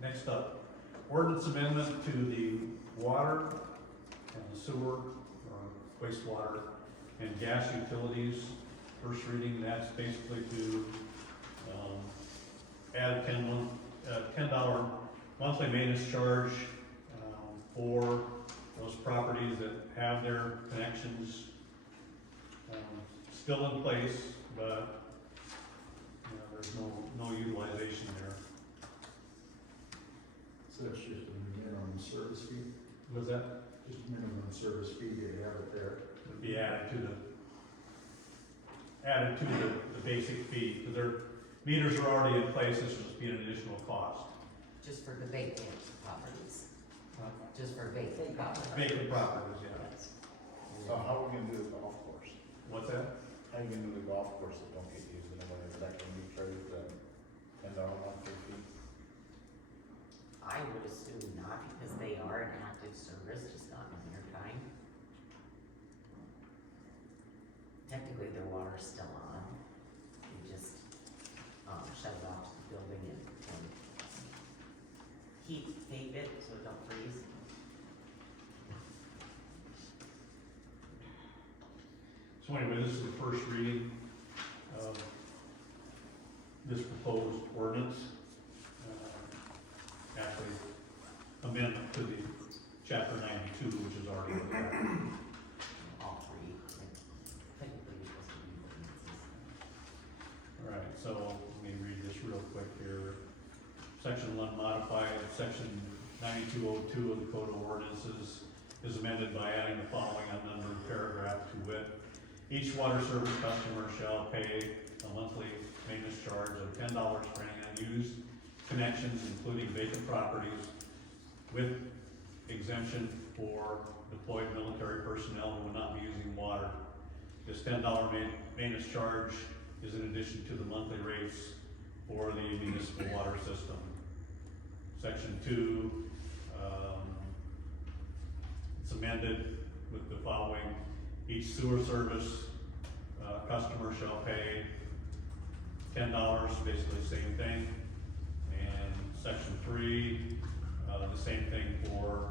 next up, ordinance amendment to the water and the sewer, or wastewater and gas utilities. First reading, that's basically to, add $10 monthly maintenance charge, for those properties that have their connections, still in place, but, there's no utilization there. So that's just a minimum service fee, Was that, just a minimum service fee, you have it there. would be added to the basic fee, because their meters are already in place, this would just be an additional cost. Just for the vacant properties, just for vacant properties. Vacant properties, yeah. Yes. So how are we gonna do the golf course? What's that? How are you gonna do the golf course that don't get used anymore? Is that gonna be charged $10 monthly fee? I would assume not, because they are an active service, just not in winter time. Technically, their water's still on, you just, shut it off to the building and heat it so it don't freeze. So anyway, this is the first reading of this proposed ordinance. Actually, amendment to the chapter 92, which is already in there. All three, technically you're supposed to be ordinances. All right, so let me read this real quick here. Section 1 modified, section 9202 of the Code of Ordinances is amended by adding the following unnumbered paragraph to wit. Each water service customer shall pay a monthly maintenance charge of $10 for any unused connections, including vacant properties, with exemption for deployed military personnel who will not be using water. This $10 maintenance charge is in addition to the monthly rates for the municipal water system. Section 2, it's amended with the following. Each sewer service customer shall pay $10, basically the same thing. And section 3, the same thing for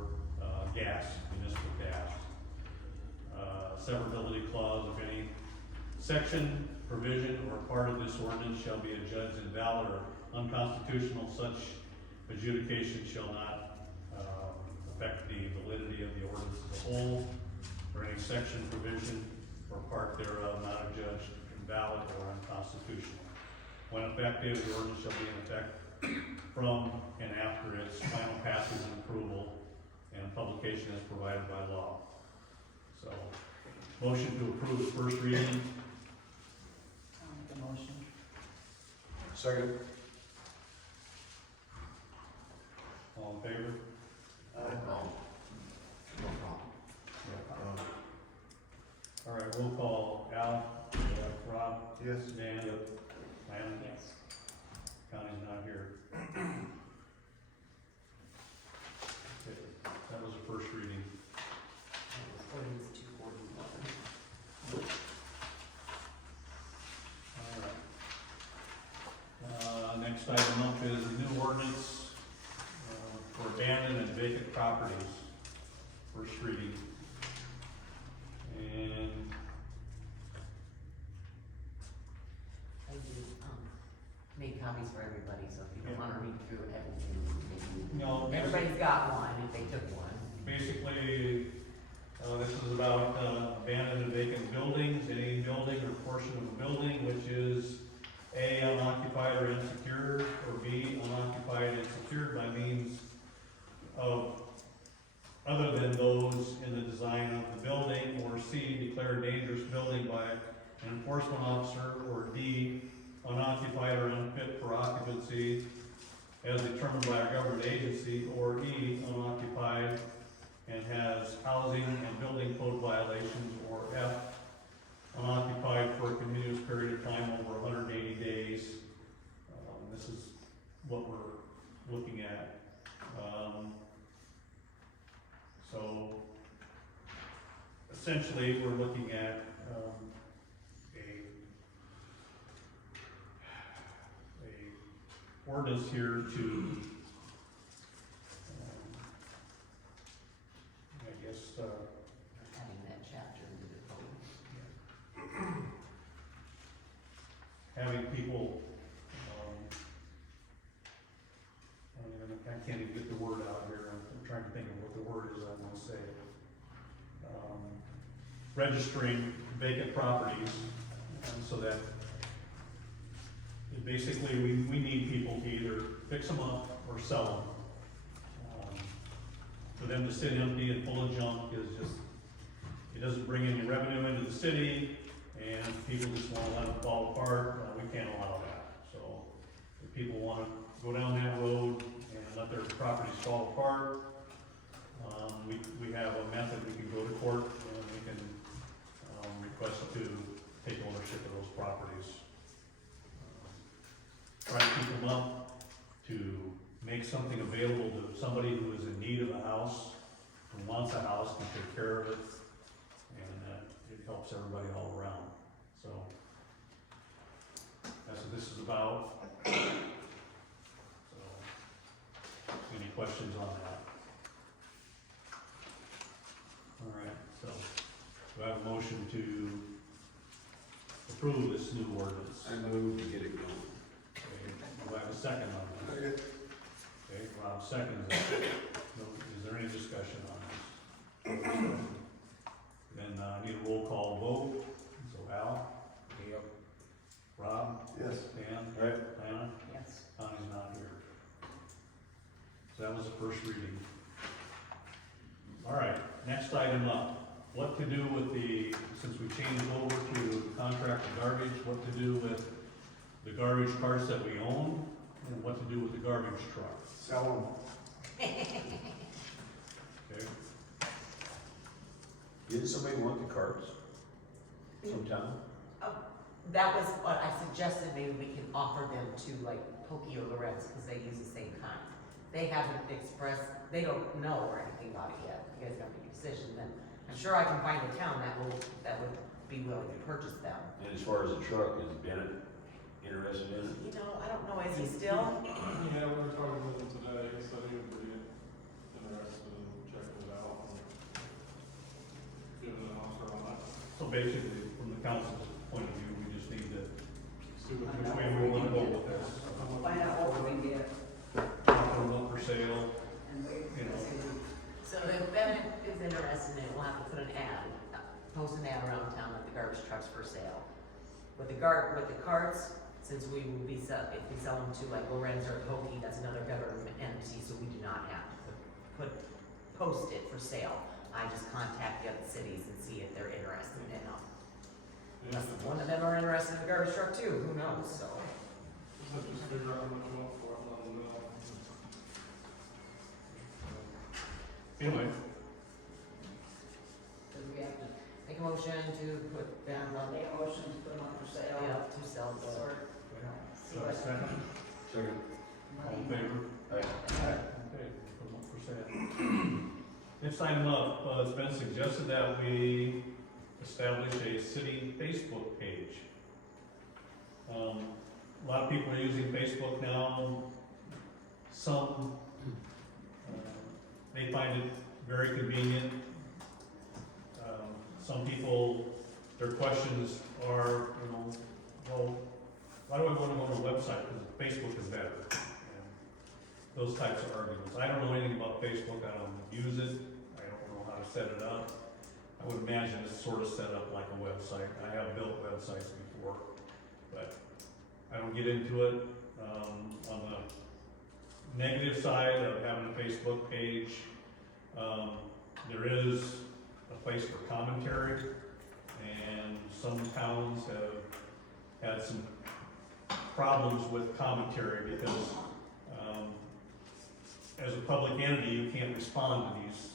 gas, municipal gas. Severability clause of any section, provision, or part of this ordinance shall be adjudged invalid or unconstitutional. Such adjudication shall not affect the validity of the ordinance as a whole, or any section, provision, or part thereof not adjudged invalid or unconstitutional. When effective, the ordinance shall be in effect from and after its final passage and approval and publication as provided by law. So, motion to approve the first reading. I'll make a motion. Second. All in favor? All right, roll call. Al? Rob? Yes. Dan? Lana? Yes. Connie's not here. Okay, that was the first reading. Ordinance 241. All right. Next item up is the new ordinance for abandoned and vacant properties. First reading. And I did, made copies for everybody, so if you don't wanna read through everything, maybe. No, Everybody's got one, if they took one. basically, this is about abandoned and vacant buildings, any building or portion of a building which is A, unoccupied or unsecured, or B, unoccupied and secured by means of other than those in the design of the building, or C, declared dangerous building by an enforcement officer, or D, unoccupied or unfit for occupancy as determined by a government agency, or E, unoccupied and has housing and building code violations, or F, unoccupied for a continuous period of time over 180 days. This is what we're looking at. So essentially, we're looking at a ordinance here to, I guess, Having that chapter in the code. having people, I can't even get the word out here, I'm trying to think of what the word is I want to say. Registering vacant properties, so that basically we need people to either fix them up or sell them. For them to sit empty and full of junk is just, it doesn't bring any revenue into the city, and people just wanna let them fall apart, we can't allow that. So, if people wanna go down that road and let their properties fall apart, we have a method, we can go to court, and we can, request to take ownership of those properties. Try to keep them up, to make something available to somebody who is in need of a house, who wants a house, can take care of it, and it helps everybody all around, so. That's what this is about. So, any questions on that? All right, so, do I have a motion to approve this new ordinance? I move to get it going. Okay, do I have a second on that? Okay, Rob seconds it. No, is there any discussion on this? Then, I need a roll call vote, so Al? Yep. Rob? Yes. Dan? Right. Lana? Yes. Connie's not here. So that was the first reading. All right, next item up, what to do with the, since we changed over to contract garbage, what to do with the garbage carts that we own, and what to do with the garbage truck. Sell Okay, Did somebody want the carts from town? That was what I suggested, maybe we can offer them to like Pokey or Lorenz, because they use the same kind. They haven't expressed, they don't know or anything about it yet, you guys gotta make a decision, then I'm sure I can find a town that would be willing to purchase them. And as far as the truck, is Bennett interested in it? You know, I don't know, is he still? Yeah, we were talking with him today, he said he would be interested in checking it out and giving an offer on that. so basically, from the council's point of view, we just need to, See what which the- way we wanna go with this. Find out what we can get, Put them up for sale, and we, you know. So if Bennett is interested in it, we'll have to put an ad, post an ad around town that the garbage truck's for sale. With the carts, since we will be if we sell them to like Lorenz or Pokey, that's another government entity, so we do not have to post it for sale. I just contact the other cities and see if they're interested in it. Unless one of them are interested in the garbage truck too, who knows, so. Just figure out how much you want for it, and let them know. Anyway, Do we have to make a motion to put down on make a motion to put them up for sale. yeah, to sell the. Or, see so what second, Second. all in money. favor? Aye. Okay, put them up for sale. Next item up, it's been suggested that we establish a city Facebook page. A lot of people are using Facebook now. Some, they find it very convenient. Some people, their questions are, you know, well, why do I want to go to a website? Because Facebook is better. And those types of arguments. I don't know anything about Facebook. I don't use it. I don't know how to set it up. I would imagine it's sort of set up like a website. I have built websites before, but I don't get into it. On the negative side of having a Facebook page, there is a place for commentary, and some towns have had some problems with commentary because as a public entity, you can't respond to these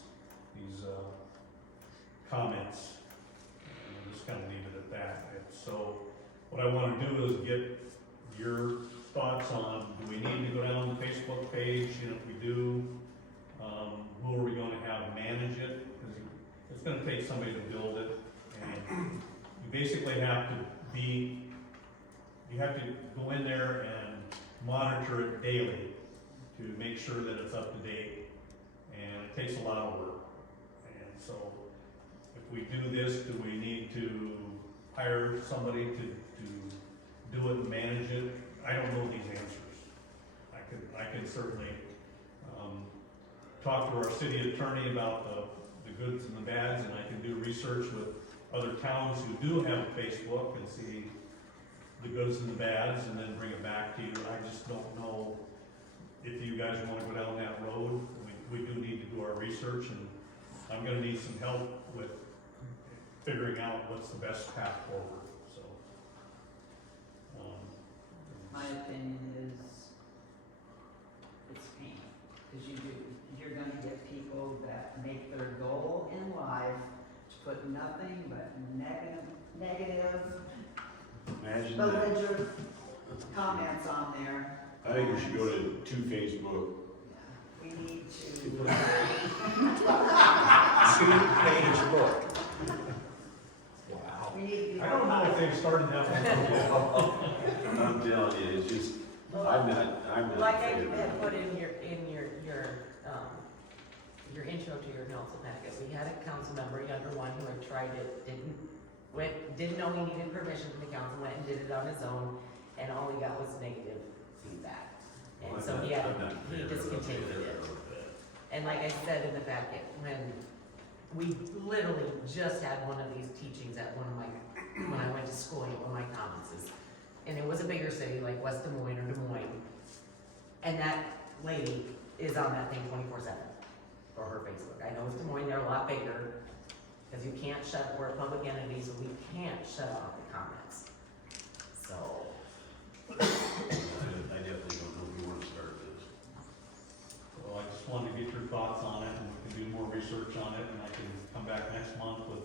comments. And just kind of leave it at that. And so what I want to do is get your thoughts on, do we need to go down the Facebook page? And if we do, who are we going to have manage it? Because it's going to take somebody to build it. And you basically have to be you have to go in there and monitor it daily to make sure that it's up to date, and it takes a lot of work. And so, if we do this, do we need to hire somebody to do it and manage it? I don't know these answers. I can certainly, talk to our city attorney about the goods and the bads, and I can do research with other towns who do have a Facebook and see the goods and the bads, and then bring it back to you. I just don't know if you guys wanna go down that road. We do need to do our research, and I'm gonna need some help with figuring out what's the best path forward, so. My opinion is, it's pain, because you're gonna get people that make their goal in life to put nothing but negative, Imagine that. belligerent comments on there. I think we should go to Facebook. We need to, Two-page book. Wow. we need to be. I don't know if they've started that one yet. I'm telling you, it's just, I'm not. Like I had put in your intro to your council packet, we had a council member, younger one, who had tried it, didn't know he needed permission from the council, went and did it on his own, and all he got was negative feedback. And so he discontinued it. And like I said in the packet, when we literally just had one of these teachings at when I went to school, one of my conferences, and it was a bigger city like West Des Moines or Des Moines, and that lady is on that thing 24/7 for her Facebook. I know it's Des Moines, they're a lot bigger, because you can't we're a public entity, so we can't shut off the comments. So, I definitely don't know if we want to start this. Well, I just wanted to get your thoughts on it, and we can do more research on it, and I can come back next month with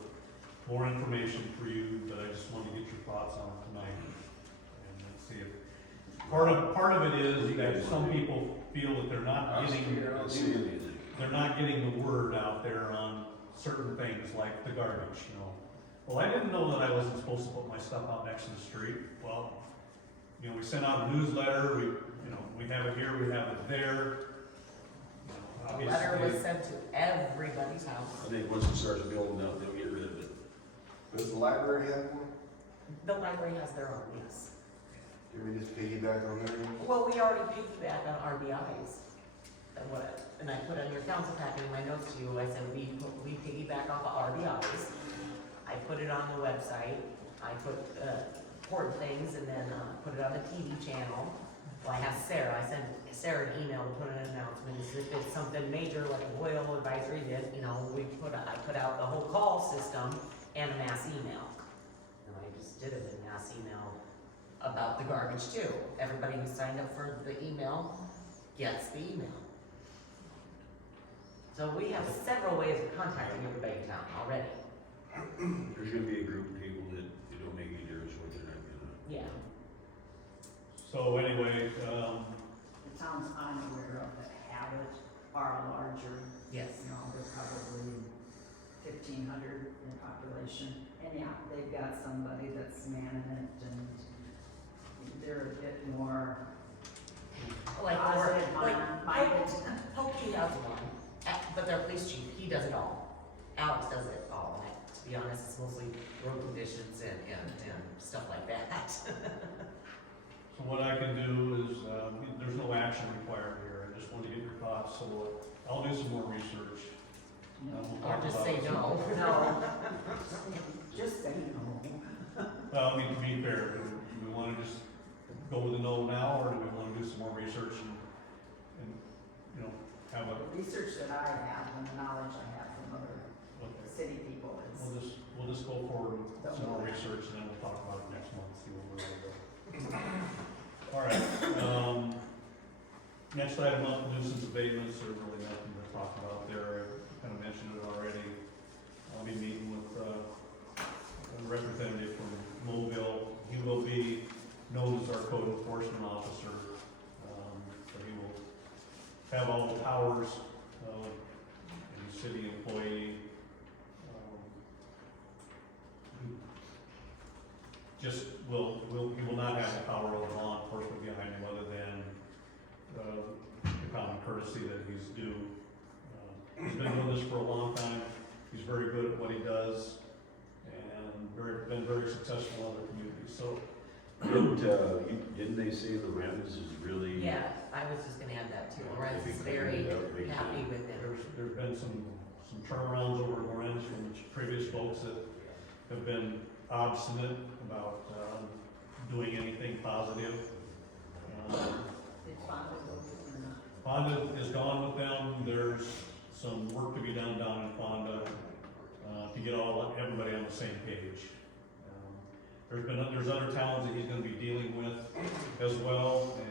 more information for you, but I just wanted to get your thoughts on it tonight. And let's see if, part of it is that some people feel that they're not getting the word out there on certain things like the garbage, you know. Well, I didn't know that I wasn't supposed to put my stuff out next to the street. Well, you know, we sent out a newsletter, we have it here, we have it there. a letter was sent to everybody's house. I think once it starts building up, they'll get rid of it. Does the library have one? The library has their own, yes. Can we just piggyback on that? Well, we already piggybacked on RBIs. And I put on your council packet in my notes to you, I said, we piggyback off of RBIs. I put it on the website, I put, important things, and then, put it on the TV channel. Well, I have Sarah, I sent Sarah an email to put an announcement, if it's something major like a oil advisory did, I put out the whole call system and a mass email. And I just did it in mass email about the garbage too. Everybody who signed up for the email gets the email. So we have several ways of contacting everybody in town already. There's gonna be a group of people that it don't make any difference what they're not gonna. Yeah. So anyway, The towns I'm aware of that have it are larger. Yes. You know, they're probably 1,500 in population. And yeah, they've got somebody that's manning it, and they're a bit more Like, positive minded. Hope has one, but their police chief, he does it all. Alex does it all, and to be honest, it's mostly road conditions and stuff like that. so what I can do is, there's no action required here, I just want to get your thoughts, so I'll do some more research. We'll Or talk just about say it. no. No. Just say no. Well, I mean, to be fair, do we want to just go with a no now, or do we want to do some more research and have a, The research that I have and the knowledge I have from other okay. city people is. We'll just go forward with some more research, and then we'll talk about it next month, see where we're gonna go. All right, next item up, nuisance abatements, there's really nothing to talk about there, I kind of mentioned it already. I'll be meeting with, a representative from Mobile, he will be known as our code enforcement officer. So he will have all the powers of a city employee. He will not have the power so. Didn't they say Lorenz is really? Yeah, I was just gonna add that too. Lorenz is very happy with it. There's been some turnarounds over Lorenz from previous folks that have been obstinate about, doing anything positive. Did Fonda go with or not? Fonda is gone with them, there's some work to be done down in Fonda, to get everybody on the same page. There's other towns that he's gonna be dealing with as well, and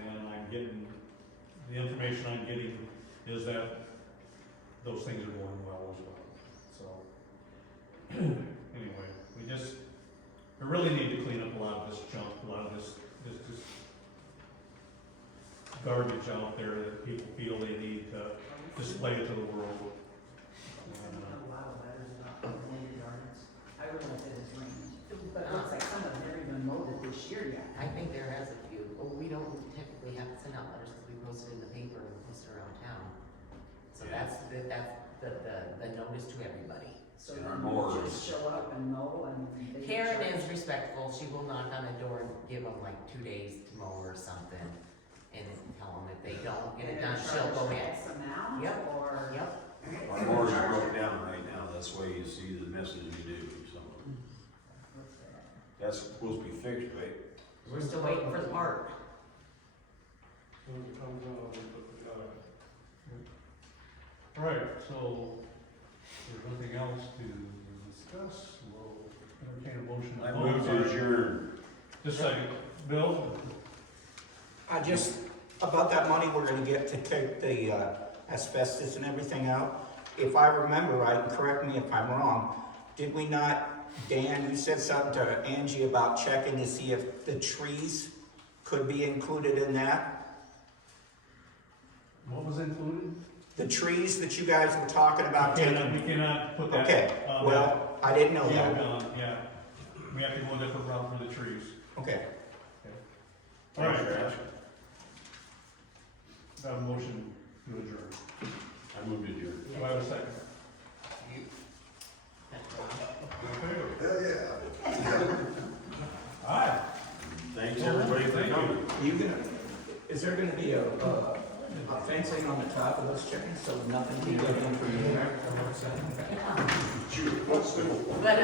the information I'm getting is that those things are going well as well, so. Anyway, we really need to clean up a lot of this junk, a lot of this garbage out there that people feel they need to display to the world. A lot of letters about related gardens. I realize that it's rained, but it looks like some of them haven't even mowed it this year yet. I think there has a few. Well, we don't typically have to send out letters because we post it in the paper and post it around town. So that's the notice to everybody. So And then our you mowers. just show up and mow and. they Karen charge. is respectful. She will knock on the door and give them like 2 days to mow or something. And tell them if they don't get it And done, they she'll go charge in. X amount, Yep. or? Yep. Our mowers are broke down right now, that's why you see the message you do, so. What's that? That's supposed to be fixed, right? We're still waiting for the part. As soon as it comes out, we put the guy. Alright, so, if there's nothing else to discuss, we'll entertain a motion. I move to adjourn. Just a second, Bill? Just, about that money we're gonna get to take the asbestos and everything out, if I remember right, and correct me if I'm wrong, did we not, Dan, you said something to Angie about checking to see if the trees could be included in that? What was included? The trees that you guys were talking about We taking? cannot put that. Okay, well, I didn't know Yeah, that. yeah, we have to go a different route for the trees. Okay. Alright. Got a motion to adjourn. I move to adjourn. Do I have a second? Hell yeah. Alright. Thanks, everybody, for coming. Is there gonna be a fencing on the top of those chickens so nothing can get in from there? But,